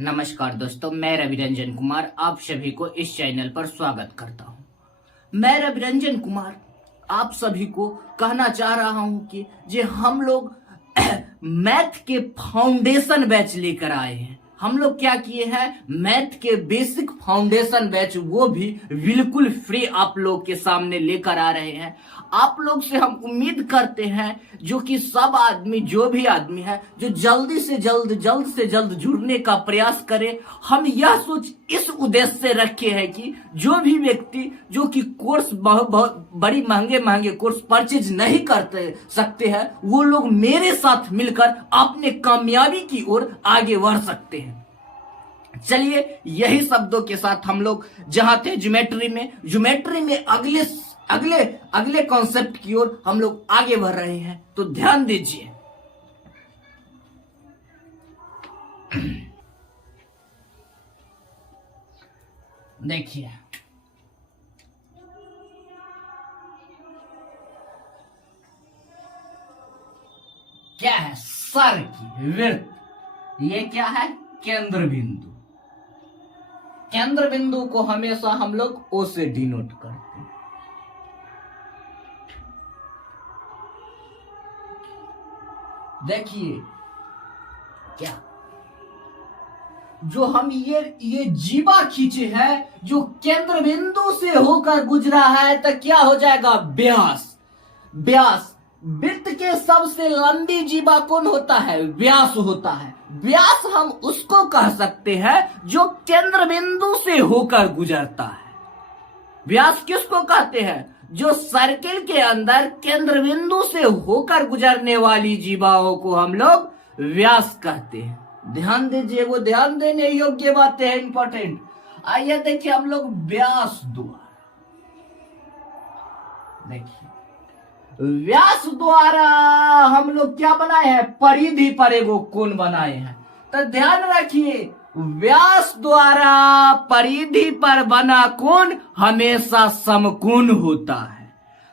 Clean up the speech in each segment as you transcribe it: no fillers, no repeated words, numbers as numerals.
नमस्कार दोस्तों, मैं रवि रंजन कुमार आप सभी को इस चैनल पर स्वागत करता हूं। मैं रवि रंजन कुमार आप सभी को कहना चाह रहा हूं कि हम लोग मैथ के फाउंडेशन बैच लेकर आए हैं। हम लोग क्या किए हैं, मैथ के बेसिक फाउंडेशन बैच वो भी बिल्कुल फ्री आप लोग के सामने लेकर आ रहे हैं। आप लोग से हम उम्मीद करते हैं जो कि सब आदमी, जो भी आदमी है, जो जल्द से जल्द जुड़ने का प्रयास करे। हम यह सोच इस उद्देश्य से रखे हैं कि जो भी व्यक्ति जो कि कोर्स बड़ी महंगे कोर्स परचेज नहीं करते सकते हैं, वो लोग मेरे साथ मिलकर अपने कामयाबी की ओर आगे बढ़ सकते हैं। चलिए यही शब्दों के साथ हम लोग जहां थे ज्योमेट्री में अगले अगले अगले कॉन्सेप्ट की ओर हम लोग आगे बढ़ रहे हैं, तो ध्यान दीजिए। देखिए, क्या है, सर की वृत्त, ये क्या है, केंद्र बिंदु। केंद्र बिंदु को हमेशा हम लोग ओ से डिनोट करते हैं। देखिए क्या, जो हम ये जीवा खींचे हैं, जो केंद्र बिंदु से होकर गुजरा है, तो क्या हो जाएगा, व्यास। व्यास, वृत्त के सबसे लंबी जीवा कौन होता है, व्यास होता है। व्यास हम उसको कह सकते हैं जो केंद्र बिंदु से होकर गुजरता है। व्यास किसको कहते हैं, जो सर्किल के अंदर केंद्र बिंदु से होकर गुजरने वाली जीवाओं को हम लोग व्यास कहते हैं। ध्यान दीजिए, वो ध्यान देने योग्य बातें हैं, इंपॉर्टेंट। आइए देखिए हम लोग व्यास द्वारा, देखिए व्यास द्वारा हम लोग क्या बनाए हैं, परिधि पर एगो कोण बनाए हैं। तो ध्यान रखिए, व्यास द्वारा परिधि पर बना कोण हमेशा समकोण होता है।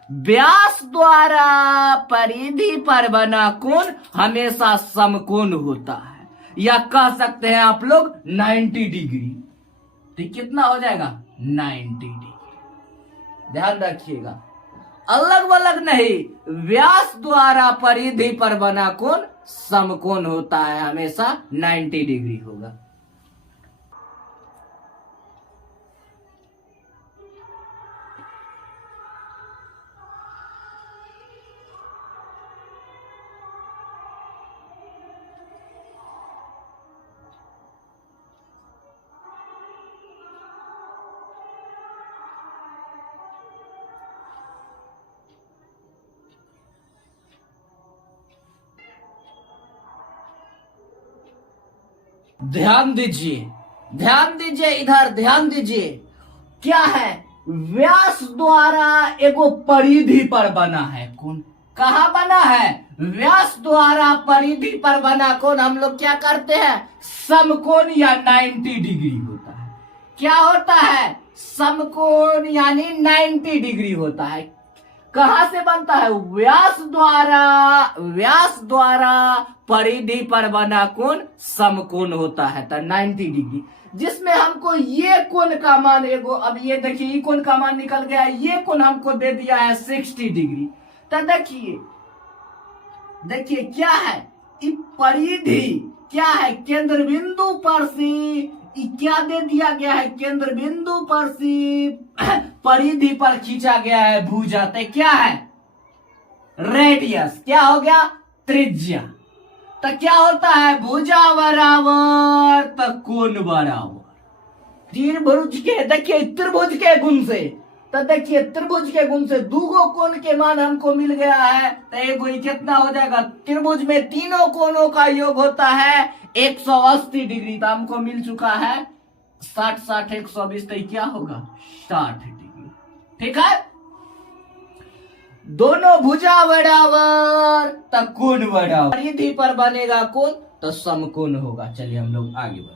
व्यास द्वारा परिधि पर बना कोण हमेशा समकोण होता है, या कह सकते हैं आप लोग 90 डिग्री। तो कितना हो जाएगा, 90 डिग्री। ध्यान रखिएगा, अलग अलग नहीं, व्यास द्वारा परिधि पर बना कोण समकोण होता है, हमेशा 90 डिग्री होगा। ध्यान दीजिए, ध्यान दीजिए, इधर ध्यान दीजिए। क्या है, व्यास द्वारा एगो परिधि पर बना है कोण। कहा बना है, व्यास द्वारा परिधि पर बना कोण हम लोग क्या करते हैं, समकोण या 90 डिग्री होता है। क्या होता है, समकोण यानी 90 डिग्री होता है। कहां से बनता है, व्यास द्वारा परिधि पर बना कोण समकोण होता है, तो 90 डिग्री। जिसमें हमको ये कोण का मान एगो, अब ये देखिए ये कोण का मान निकल गया, ये कोण हमको दे दिया है 60 डिग्री। तो देखिए देखिए क्या है, परिधि क्या है, केंद्र बिंदु पर से क्या दे दिया गया है, केंद्र बिंदु पर से परिधि पर खींचा गया है भुजा। तो क्या है, रेडियस, क्या हो गया, त्रिज्या। तो क्या होता है, भुजा बराबर तो कोण बराबर। त्रिभुज के, देखिए त्रिभुज के गुण से, तो देखिए त्रिभुज के गुण से दूगो कोण के मान हमको मिल गया है, तो एगो कितना हो जाएगा, त्रिभुज में तीनों कोणों का योग होता है 180 डिग्री। तो हमको मिल चुका है 60 60 120, तो क्या होगा, 60 डिग्री। ठीक है, दोनों भुजा बराबर तो कोण बराबर, परिधि पर बनेगा कोण तो समकोण होगा। चलिए हम लोग आगे बढ़ते हैं।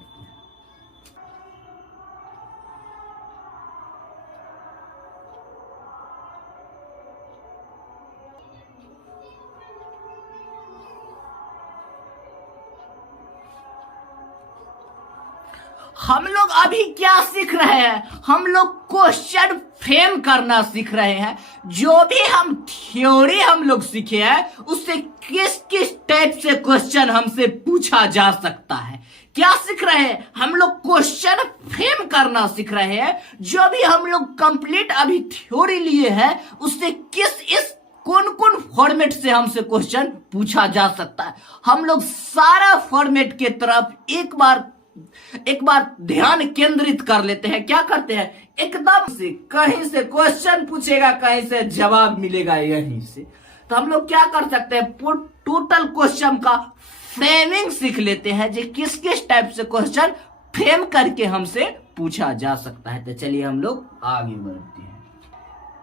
हम लोग अभी क्या सीख रहे हैं? हम लोग क्वेश्चन फ्रेम करना सीख रहे हैं। जो भी हम थ्योरी हम लोग सीखे हैं उससे किस किस टाइप से क्वेश्चन हमसे पूछा जा सकता है, क्या सीख रहे हैं? हम लोग क्वेश्चन फ्रेम करना सीख रहे हैं। जो भी हम लोग कंप्लीट अभी थ्योरी लिए हैं उससे इस कौन कौन फॉर्मेट से हमसे क्वेश्चन पूछा जा सकता है, हम लोग सारा फॉर्मेट के तरफ एक बार ध्यान केंद्रित कर लेते हैं। क्या करते हैं? एकदम से कहीं से क्वेश्चन पूछेगा, कहीं से जवाब मिलेगा यहीं से। तो हम लोग क्या कर सकते हैं? टोटल क्वेश्चन का फ्रेमिंग सीख लेते हैं, जो किस किस टाइप से क्वेश्चन फ्रेम करके हमसे पूछा जा सकता है। तो चलिए हम लोग आगे बढ़ते हैं।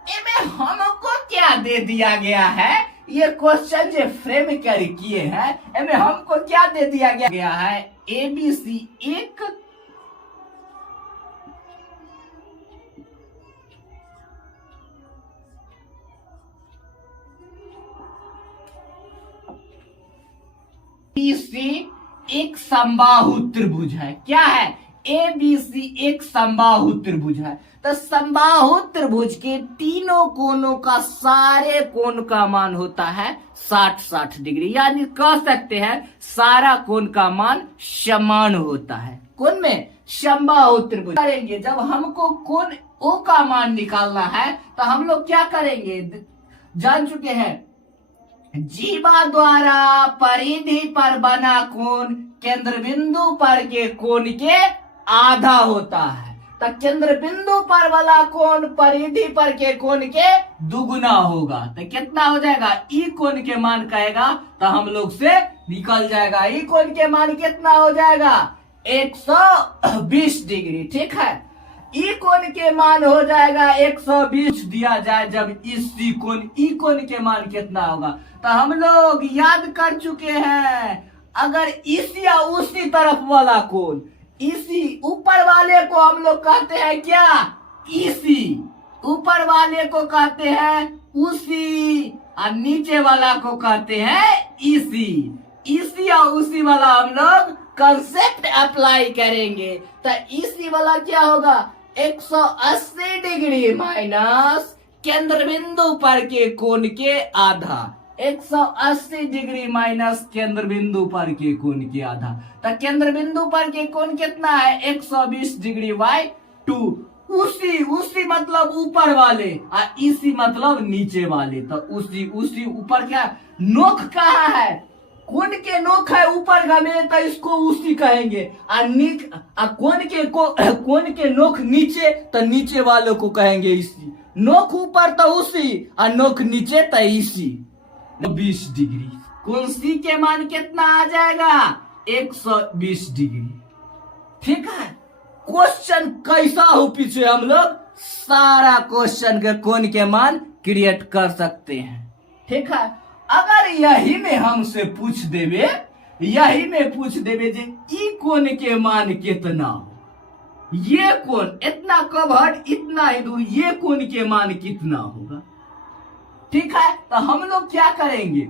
इनमें हमको क्या दे दिया गया है? ये क्वेश्चन जो फ्रेम कर किए हैं इनमें हमको क्या दे दिया गया है? ABC एक एक समबाहु त्रिभुज है। क्या है? ABC एक समबाहु त्रिभुज है। तो समबाहु त्रिभुज के तीनों कोनों का सारे कोण का मान होता है 60-60 डिग्री, यानी कह सकते हैं सारा कोण का मान समान होता है। कोण में समबाहु त्रिभुज करेंगे। जब हमको कोण O का मान निकालना है तो हम लोग क्या करेंगे? जान चुके हैं, जीवा द्वारा परिधि पर बना कोण केंद्र बिंदु पर के कोण के आधा होता है। तो केंद्र बिंदु पर वाला कोण परिधि पर के कोण के दुगुना होगा। तो कितना हो जाएगा? ई कोण के मान कहेगा तो हम लोग से निकल जाएगा। ई कोण के मान कितना हो जाएगा? 120 डिग्री। ठीक है, ई कोण के मान हो जाएगा 120 दिया जाए जब इसी कोण, ई कोण के मान कितना होगा? तो हम लोग याद कर चुके हैं, अगर इसी या उसी तरफ वाला कोण, इसी ऊपर वाले को हम लोग कहते हैं क्या? इसी ऊपर वाले को कहते हैं उसी, और नीचे वाला को कहते हैं इसी। इसी या उसी वाला हम लोग कंसेप्ट अप्लाई करेंगे। तो इसी वाला क्या होगा? 180 डिग्री माइनस केंद्र बिंदु पर के कोण के आधा। 180 डिग्री माइनस केंद्र बिंदु पर के कोण के आधा। तो केंद्र बिंदु पर के कोण कितना है? 120 डिग्री बाय 2। उसी मतलब ऊपर वाले और इसी मतलब नीचे वाले। तो उसी ऊपर क्या नोक कहाँ है? कोण के नोक है ऊपर का में, तो इसको उसी कहेंगे। और कोण के नोक नीचे, तो नीचे वालों को कहेंगे इसी। नोक ऊपर तो उसी और नोक नीचे तो इसी। 20 डिग्री। कोण सी के मान कितना आ जाएगा? 120 डिग्री। ठीक है, क्वेश्चन कैसा हो पीछे हम लोग सारा क्वेश्चन के कोण के मान क्रिएट कर सकते हैं। ठीक है, अगर यही में हमसे पूछ देवे जे ई कोण के मान कितना हो, ये कोण इतना कवर इतना ही दूर, ये कोण के मान कितना होगा? ठीक है, तो हम लोग क्या करेंगे?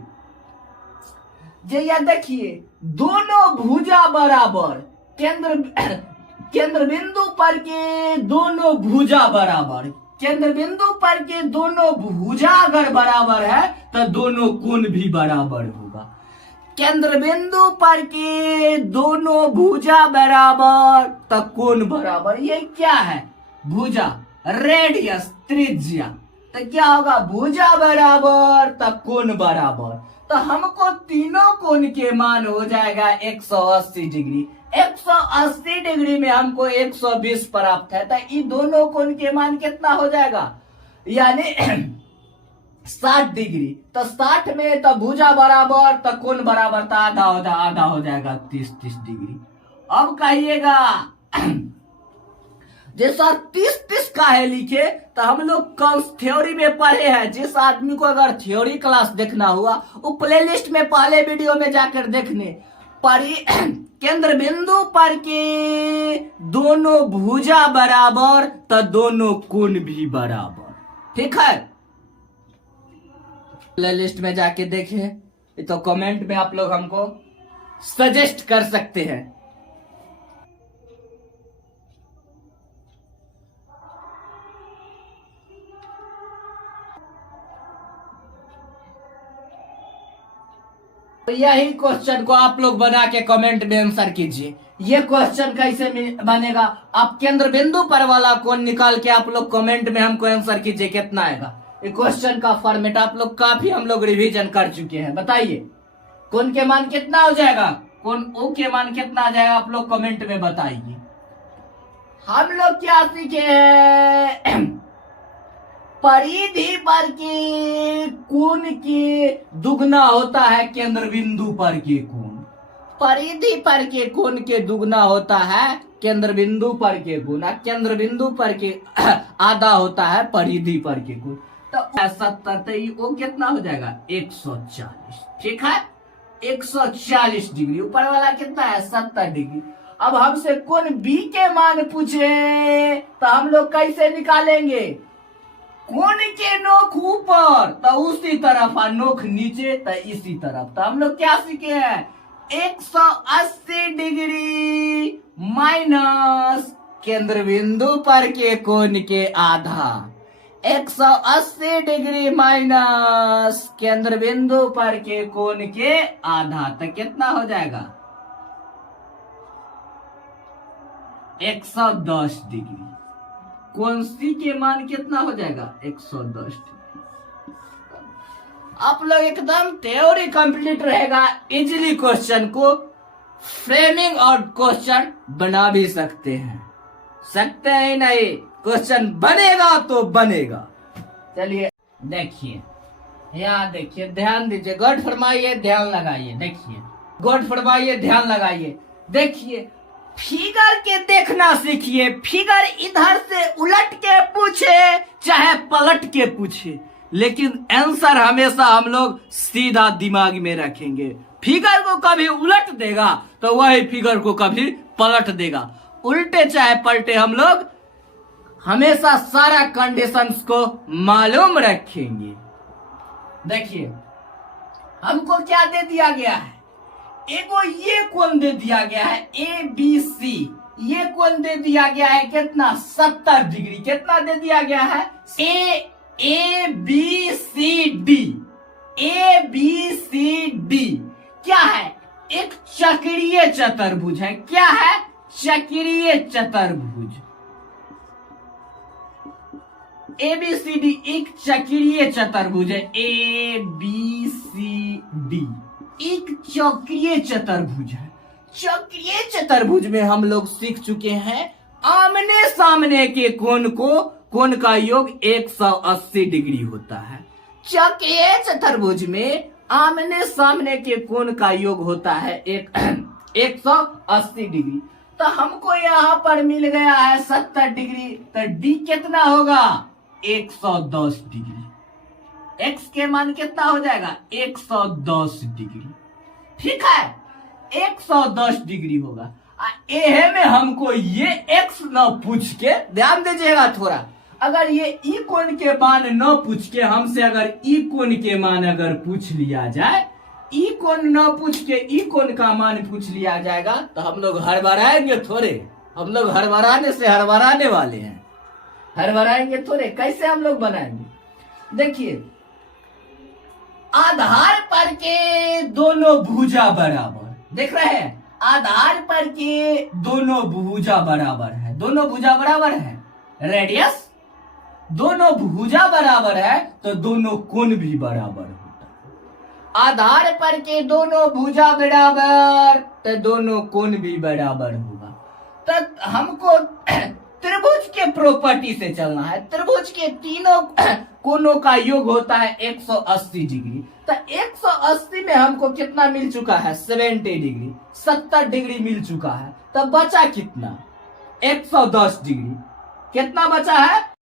जे या देखिए, दोनों भुजा बराबर, केंद्र बिंदु पर के दोनों भुजा बराबर, केंद्र बिंदु पर के दोनों भुजा अगर बराबर है तो दोनों कोण भी बराबर होगा। केंद्र बिंदु पर के दोनों भुजा बराबर तो कोण बराबर। ये क्या है? भुजा, रेडियस, त्रिज्या। तो क्या होगा? भुजा बराबर तो कोण बराबर। तो हमको तीनों कोण के मान हो जाएगा 180 डिग्री। 180 डिग्री में हमको 120 प्राप्त है। तो ये दोनों कोण के मान कितना हो जाएगा? यानी 60 डिग्री। तो 60 में तो भुजा बराबर तो कोण बराबर, तो आधा हो जाएगा 30 डिग्री। अब कहिएगा जैसा 30 का है लिखे, तो हम लोग थ्योरी में पढ़े हैं। जिस आदमी को अगर थ्योरी क्लास देखना हुआ वो प्लेलिस्ट में पहले वीडियो में जाकर देखने पड़ी। केंद्र बिंदु पर के दोनों भुजा बराबर तो दोनों कोण भी बराबर। ठीक है, प्लेलिस्ट में जाके देखें, तो कमेंट में आप लोग हमको सजेस्ट कर सकते हैं। तो यही क्वेश्चन को आप लोग बना के कमेंट में आंसर कीजिए। ये क्वेश्चन कैसे बनेगा, आप केंद्र बिंदु पर वाला कोण निकाल के आप लोग कमेंट में हमको आंसर कीजिए कितना आएगा। ये क्वेश्चन का फॉर्मेट आप लोग काफी हम लोग रिवीजन कर चुके हैं। बताइए कोण के मान कितना हो जाएगा, कोण ओ के मान कितना आ जाएगा, आप लोग कमेंट में बताइए। हम लोग क्या सीखे हैं, परिधि पर के कोण के दुगना होता है केंद्र बिंदु पर के कोण। परिधि पर के कोण के दुगना होता है केंद्र बिंदु पर के कोण, केंद्र बिंदु पर के आधा होता है परिधि पर के कोण। तो 70 तो वो कितना हो जाएगा 140। ठीक है, 140 डिग्री। ऊपर वाला कितना है 70 डिग्री। अब हमसे कोण बी के मान पूछे तो हम लोग कैसे निकालेंगे, कोण के नोक ऊपर तो उसी तरफ और नोक नीचे तो इसी तरफ। तो हम लोग क्या सीखे हैं, 180 डिग्री माइनस केंद्र बिंदु पर के कोण के आधा, 180 डिग्री माइनस केंद्र बिंदु पर के कोण के आधा। तो कितना हो जाएगा 110 डिग्री। कोण सी के मान कितना हो जाएगा 110 डिग्री। आप लोग एकदम थ्योरी कंप्लीट रहेगा, इजीली क्वेश्चन को फ्रेमिंग और क्वेश्चन बना भी सकते हैं। सकते हैं नहीं, क्वेश्चन बनेगा तो बनेगा। चलिए देखिए, यहाँ देखिए, ध्यान दीजिए, गौर फरमाइए, ध्यान लगाइए। देखिए गौर फरमाइए, ध्यान लगाइए। देखिए फिगर के देखना सीखिए। फिगर इधर से उलट के पूछे चाहे पलट के पूछे, लेकिन आंसर हमेशा हम लोग सीधा दिमाग में रखेंगे। फिगर को कभी उलट देगा तो वही फिगर को कभी पलट देगा। उल्टे चाहे पलटे हम लोग हमेशा सारा कंडीशंस को मालूम रखेंगे। देखिए हमको क्या दे दिया गया है, एगो ये कोण दे दिया गया है ए बी सी। ये कोण दे दिया गया है कितना 70 डिग्री। कितना दे दिया गया है A B C D. A B C D क्या है, एक चक्रीय चतुर्भुज है। क्या है, चक्रीय चतुर्भुज। ए बी सी डी एक चक्रीय चतुर्भुज है। ए बी सी डी एक चक्रीय चतुर्भुज है। चक्रीय चतुर्भुज में हम लोग सीख चुके हैं आमने सामने के कोण का योग 180 डिग्री होता है। चक्रीय चतुर्भुज में आमने सामने के कोण का योग होता है 180 डिग्री। तो हमको यहाँ पर मिल गया है 70 डिग्री। तो डी कितना होगा 110 डिग्री। एक्स के मान कितना हो जाएगा 110 डिग्री। ठीक है, 110 डिग्री होगा। एहे में हमको ये एक्स न पूछ के, ध्यान दीजिएगा थोड़ा, अगर ये ई कोण के मान न पूछ के हमसे अगर ई कोण के मान अगर पूछ लिया जाए, ई कोण न पूछ के ई कोण का मान पूछ लिया जाएगा तो हम लोग हड़बड़ाएंगे थोड़े। हम लोग हड़बड़ाने से हड़बड़ाने वाले हैं, हड़बड़ाएंगे थोड़े। कैसे हम लोग बनाएंगे, देखिए आधार पर के दोनों भुजा बराबर, देख रहे हैं, आधार पर के दोनों भुजा बराबर है। दोनों भुजा बराबर है, रेडियस दोनों भुजा बराबर है तो दोनों कोण भी बराबर होता है। आधार पर के दोनों भुजा बराबर तो दोनों कोण भी बराबर होगा। तो हमको त्रिभुज के प्रॉपर्टी से चलना है। त्रिभुज के तीनों कोणों का योग होता है 180 डिग्री। तो 180 में हमको कितना मिल चुका है 70 डिग्री, 70 डिग्री मिल चुका है। तो बचा कितना 110 डिग्री। कितना बचा है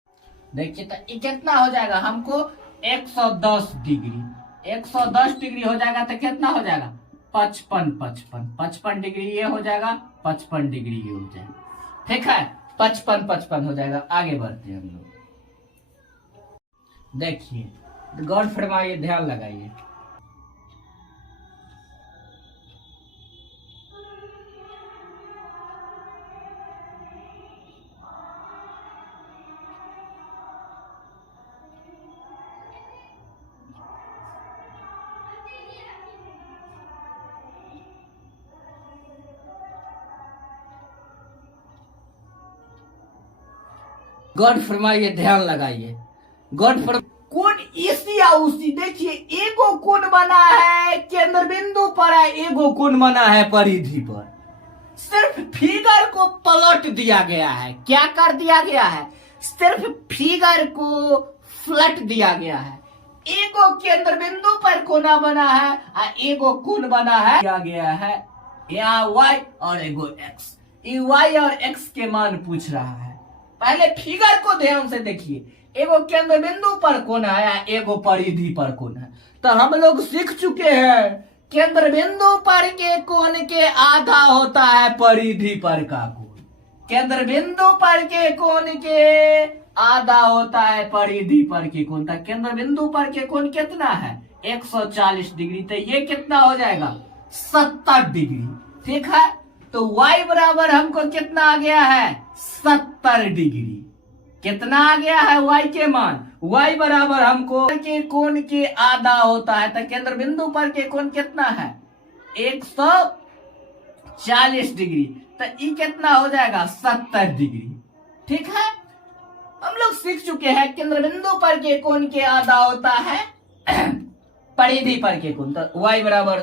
देखिए, तो ये कितना हो जाएगा हमको 110 डिग्री। 110 डिग्री हो जाएगा तो कितना हो जाएगा 55 डिग्री ये हो जाएगा, 55 डिग्री ये हो जाएगा। ठीक है, 55 हो जाएगा। आगे बढ़ते हैं हम लोग। देखिए गौर फरमाइए, ध्यान लगाइए। गॉड फरमाइए, ध्यान लगाइए। गॉड फरमाइए कोण इसी या उसी, देखिए एगो कोण बना है केंद्र बिंदु पर है, एगो कोण बना है परिधि पर। सिर्फ फिगर को पलट दिया गया है। क्या कर दिया गया है? सिर्फ फिगर को फ्लट दिया गया है। एगो केंद्र बिंदु पर कोना बना है और एगो कोण बना है दिया गया है यहाँ y और एगो x। ये y और x के मान पूछ रहा है। पहले फिगर को ध्यान से देखिए, एगो केंद्र बिंदु पर कोण है, एगो परिधि पर कोण है। तो हम लोग सीख चुके हैं केंद्र बिंदु पर के कोण के आधा होता है परिधि पर का कोण। केंद्र बिंदु पर के कोण के आधा होता है परिधि पर के कोण। तो केंद्र बिंदु पर के कोण कितना है? 140 डिग्री। तो ये कितना हो जाएगा? 70 डिग्री। ठीक है, तो y बराबर हमको कितना आ गया है? 70 डिग्री। कितना आ गया है y के मान? y बराबर हमको के कोण के आधा होता है। तो केंद्र बिंदु पर के कोण कितना है? 140 डिग्री। तो ये कितना हो जाएगा? 70 डिग्री। ठीक है, हम लोग सीख चुके हैं केंद्र बिंदु पर के कोण के आधा होता है परिधि पर के कोण। तो y बराबर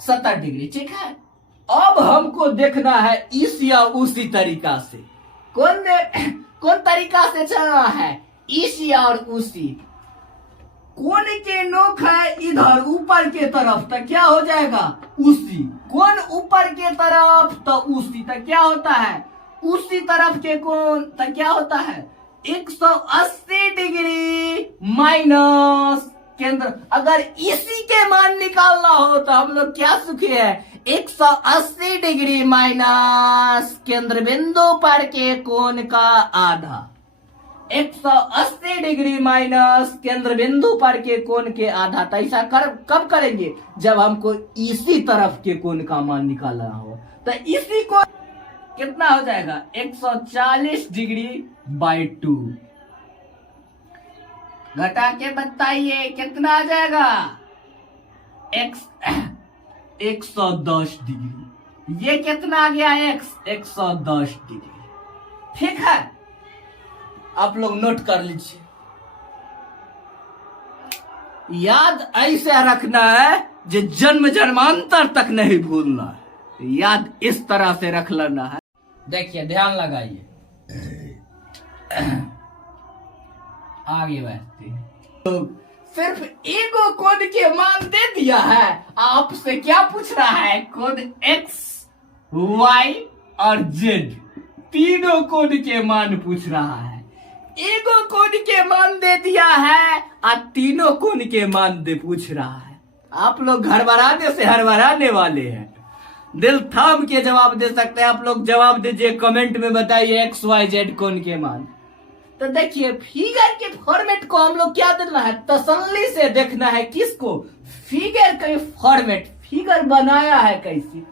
70 डिग्री। ठीक है, अब हमको देखना है इस या उसी तरीका से। कौन तरीका से चलना है? इस या और उसी। कोण के नोक है इधर ऊपर के तरफ, तो क्या हो जाएगा? उसी। कोण ऊपर के तरफ तो उसी। तो क्या होता है? उसी तरफ के कोण तो क्या होता है? 180 डिग्री माइनस केंद्र। अगर इसी के मान निकालना हो तो हम लोग क्या सीखे हैं? 180 डिग्री माइनस केंद्र बिंदु पर के कोण का आधा। 180 डिग्री माइनस केंद्र बिंदु पर के कोण के आधा। तो ऐसा कब करेंगे? जब हमको इसी तरफ के कोण का मान निकालना हो। तो इसी को कितना हो जाएगा? 140 डिग्री बाई 2। घटा के बताइए कितना आ जाएगा? 110 डिग्री। ये कितना आ गया? 110 डिग्री। ठीक है, आप लोग नोट कर लीजिए। याद ऐसे रखना है जो जन्म जन्मांतर तक नहीं भूलना है। याद इस तरह से रख लेना है। देखिए, ध्यान लगाइए। आगे बढ़ते हैं। तो सिर्फ एगो कोण के मान दे दिया है। आपसे क्या पूछ रहा है? कोण x, y और z, तीनों कोण के मान पूछ रहा है। एगो कोण के मान दे दिया है और तीनों कोण के मान दे पूछ रहा है। आप लोग हड़बड़ाने से हड़बड़ाने वाले हैं। दिल थाम के जवाब दे सकते हैं। आप लोग जवाब दीजिए, कमेंट में बताइए x, y, z कोण के मान। तो देखिए, फिगर के फॉर्मेट को हम लोग क्या देना है? तसल्ली से देखना है। किसको? फिगर का फॉर्मेट। फिगर बनाया है कैसे?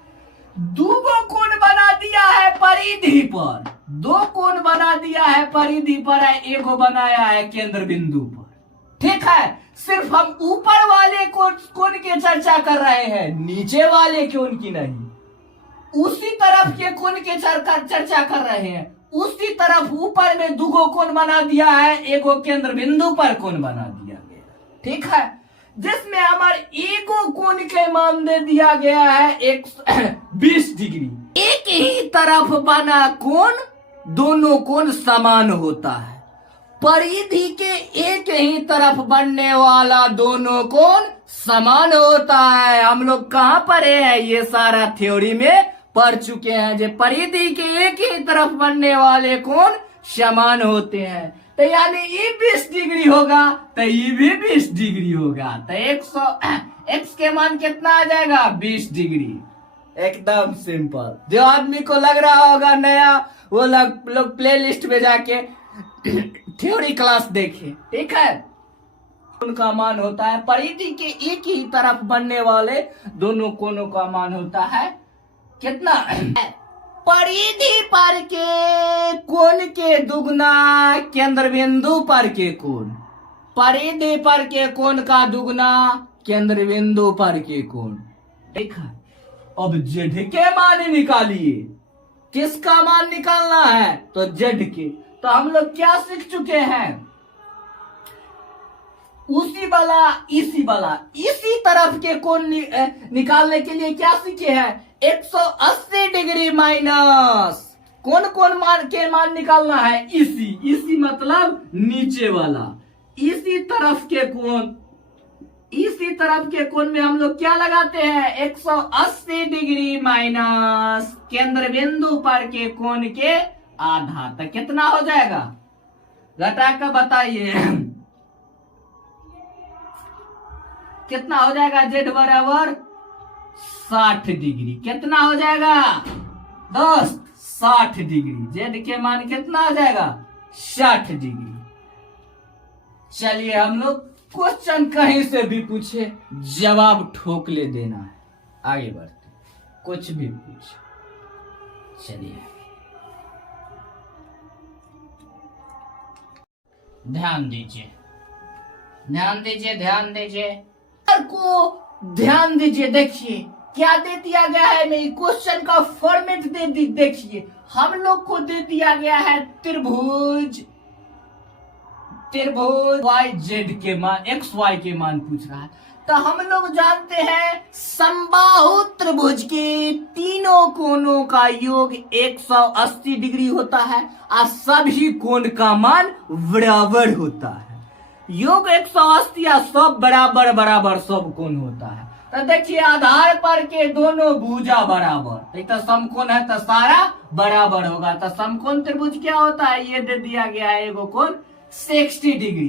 दो कोण बना दिया है परिधि पर, दो कोण बना दिया है परिधि पर, एगो बनाया है केंद्र बिंदु पर। ठीक है, सिर्फ हम ऊपर वाले कोण की चर्चा कर रहे हैं, नीचे वाले कोण की नहीं। उसी तरफ के कोण की चर्चा कर रहे हैं। उसी तरफ ऊपर में दुगो कोण बना दिया है, एगो केंद्र बिंदु पर कोण बना दिया गया। ठीक है, जिसमें हमारे एगो कोण के मान दे दिया गया है 120 डिग्री। एक ही तरफ बना कोण, दोनों कोण समान होता है। परिधि के एक ही तरफ बनने वाला दोनों कोण समान होता है। हम लोग कहाँ पढ़े हैं? ये सारा थ्योरी में पढ़ चुके हैं। जो परिधि के एक ही तरफ बनने वाले कोण समान होते हैं। तो यानी ये 20 डिग्री होगा तो ये भी 20 डिग्री होगा। तो 100 के मान कितना आ जाएगा? 20 डिग्री। एकदम सिंपल। जो आदमी को लग रहा होगा नया, वो लोग प्ले लिस्ट में जाके थ्योरी क्लास देखे। ठीक है, उनका मान होता है परिधि के एक ही तरफ बनने वाले दोनों कोणों का मान होता है कितना? परिधि पर के कोण के दुगना केंद्र बिंदु पर के कोण। परिधि पर के कोण का दुगना केंद्र बिंदु पर के कोण। ठीक है, अब जेड के मान निकालिए। किसका मान निकालना है? तो जेड के। तो हम लोग क्या सीख चुके हैं? उसी वाला इसी तरफ के कोण निकालने के लिए क्या सीखे हैं? 180 डिग्री माइनस कौन कौन मान के मान निकालना है? इसी मतलब नीचे वाला। इसी तरफ के कोण में हम लोग क्या लगाते हैं? 180 डिग्री माइनस केंद्र बिंदु पर के कोण के आधा। तो कितना हो जाएगा? घटा कर बताइए कितना हो जाएगा? जेड बराबर 60 डिग्री। कितना हो जाएगा दोस्त? 60 डिग्री। जेड के मान कितना हो जाएगा? 60 डिग्री। चलिए हम लोग क्वेश्चन कहीं से भी पूछे जवाब ठोक ले देना है। आगे बढ़ते, कुछ भी पूछे। चलिए ध्यान दीजिए को ध्यान दीजिए। देखिए क्या दे दिया गया है? नहीं, क्वेश्चन का फॉर्मेट देखिए। हम लोग को दे दिया गया है त्रिभुज वाई जेड के मान, एक्स वाई के मान पूछ रहा है। तो हम लोग जानते हैं समबाहु त्रिभुज के तीनों कोणों का योग 180 डिग्री होता है और सभी कोण का मान बराबर होता है। योग 180 या सब बराबर सब कोण होता है। तो देखिए आधार पर के दोनों भुजा बराबर, एक तो समकोण है तो सारा बराबर होगा। तो समकोण त्रिभुज क्या होता है? ये दे दिया गया है एगो कोण 60 डिग्री।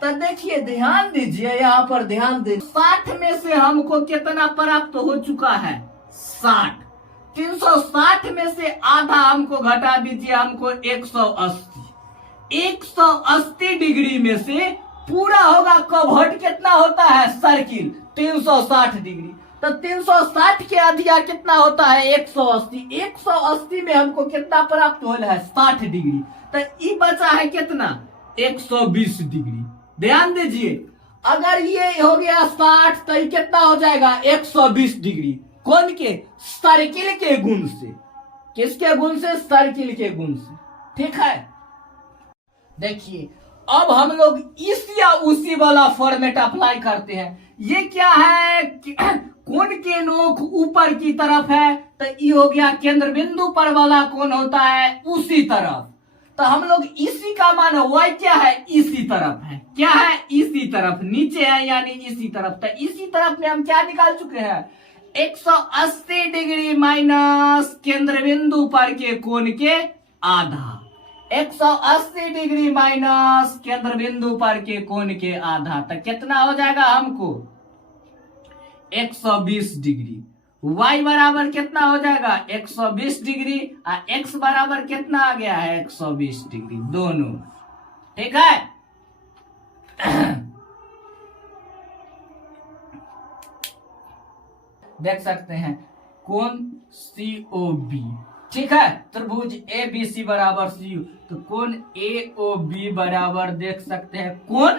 तो देखिए ध्यान दीजिए, यहाँ पर ध्यान दीजिए। 60 में से हमको कितना प्राप्त हो चुका है? 60। 360 में से आधा हमको घटा दीजिए, हमको 180। 180 डिग्री में से पूरा होगा कवर्ट कितना होता है? Circle 360 degree. तो 360 के अधिया कितना होता है? 180। 180 में हमको कितना प्राप्त हो रहा है? 60 डिग्री। तो ये बचा है कितना? 120 डिग्री। ध्यान दीजिए, अगर ये हो गया 60 तो ये कितना हो जाएगा? 120 डिग्री। कौन के? सर्किल के गुण से। किसके गुण से? सर्किल के गुण से। ठीक है, देखिए अब हम लोग इस या उसी वाला फॉर्मेट अप्लाई करते हैं। ये क्या है? कोण के नोक ऊपर की तरफ है तो ये हो गया केंद्र बिंदु पर वाला कोण होता है उसी तरफ। तो हम लोग इसी का मान y क्या है? इसी तरफ है। क्या है? इसी तरफ। नीचे है यानी इसी तरफ। तो इसी तरफ में हम क्या निकाल चुके हैं? 180 डिग्री माइनस केंद्र बिंदु पर के कोण के आधा। 180 डिग्री माइनस केंद्र बिंदु पर के कोण के आधा। तो कितना हो जाएगा हमको? 120 डिग्री। y बराबर कितना हो जाएगा? 120 डिग्री। और x बराबर कितना आ गया है? 120 डिग्री दोनों। ठीक है, देख सकते हैं कोण COB। ठीक है, त्रिभुज ABC बराबर CU। तो कोण AOB बराबर देख सकते हैं, कोण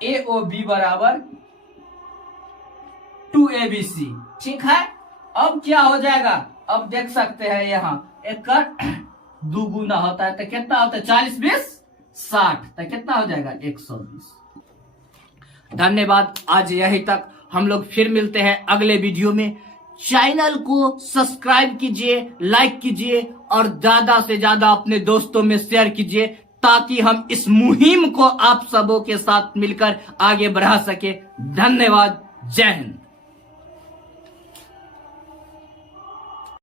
AOB बराबर 2ABC। ठीक है, अब क्या हो जाएगा? अब देख सकते हैं यहाँ एक दुगुना होता है तो कितना होता है? 40 20 60। तो कितना हो जाएगा? 120। धन्यवाद, आज यही तक। हम लोग फिर मिलते हैं अगले वीडियो में। चैनल को सब्सक्राइब कीजिए, लाइक कीजिए और ज्यादा से ज्यादा अपने दोस्तों में शेयर कीजिए ताकि हम इस मुहिम को आप सबों के साथ मिलकर आगे बढ़ा सके। धन्यवाद, जय हिंद।